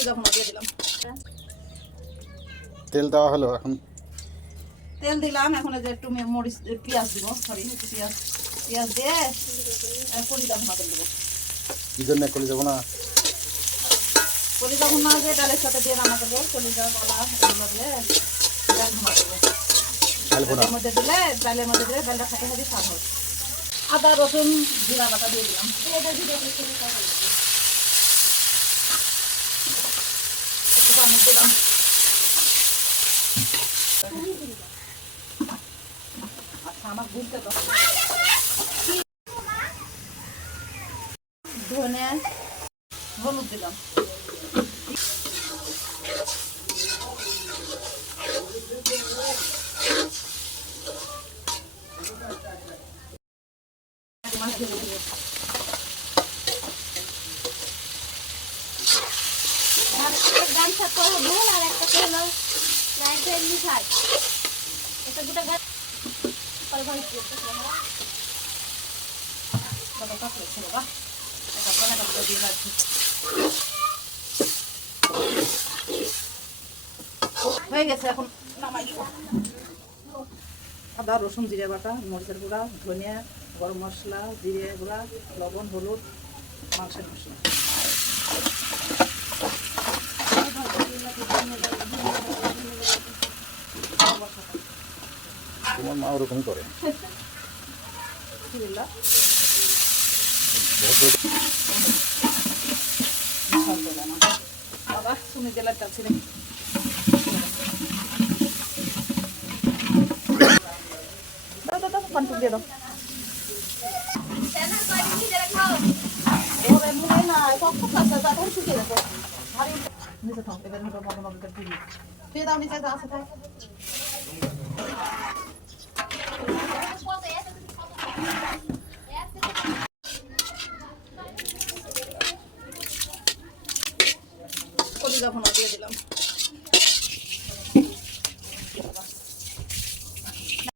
কলিজা ভুনা দিয়ে দিলাম। তেল দেওয়া হলো, এখন তেল দিলাম, এখন এই যে একটু মরিচ পেঁয়াজ দিব, সরি একটু পেঁয়াজ দিয়ে কলিজা ভুনা তেল দেবো। কি জন্য কলিজা ভুনা? কলিজা ভুনা যে ডালের সাথে দিয়ে রান্না করবো, কলিজা কলা এগুলো দিয়ে ডাল ভুনা দেবো। ডালের মধ্যে দিলে ডালটা খাতে খাতে স্বাদ হয়। আদা রসুন জিরা বাটা দিয়ে দিলাম। একটু পানি দিলাম। আচ্ছা আমার বুঝতে তো ধনে হলুদ দিলাম। গান ছাত্র হলো আর একটা হলো লাইফের মিঠাই, এটা দুটো গান পরভাই করতে হবে। বাবা কাটলে ছিল বা এটা বানাটা দিয়ে রাখছি। হয়ে গেছে, এখন নামাই দিব। আদা রসুন জিরে বাটা, মরিচের গুঁড়া, ধনিয়া, গরম মশলা, জিরে গুঁড়া, লবণ, হলুদ, মাংসের মশলা। তোমার মা ওরকমই করে। বাবা তুমি জেলার চাচ্ছি না। পানি দিয়ে দাও। নিচে থাক, এবার মতো দিয়ে দাও, নিচে আছে থাক। কলিজা ভুনা দিয়ে দিলাম।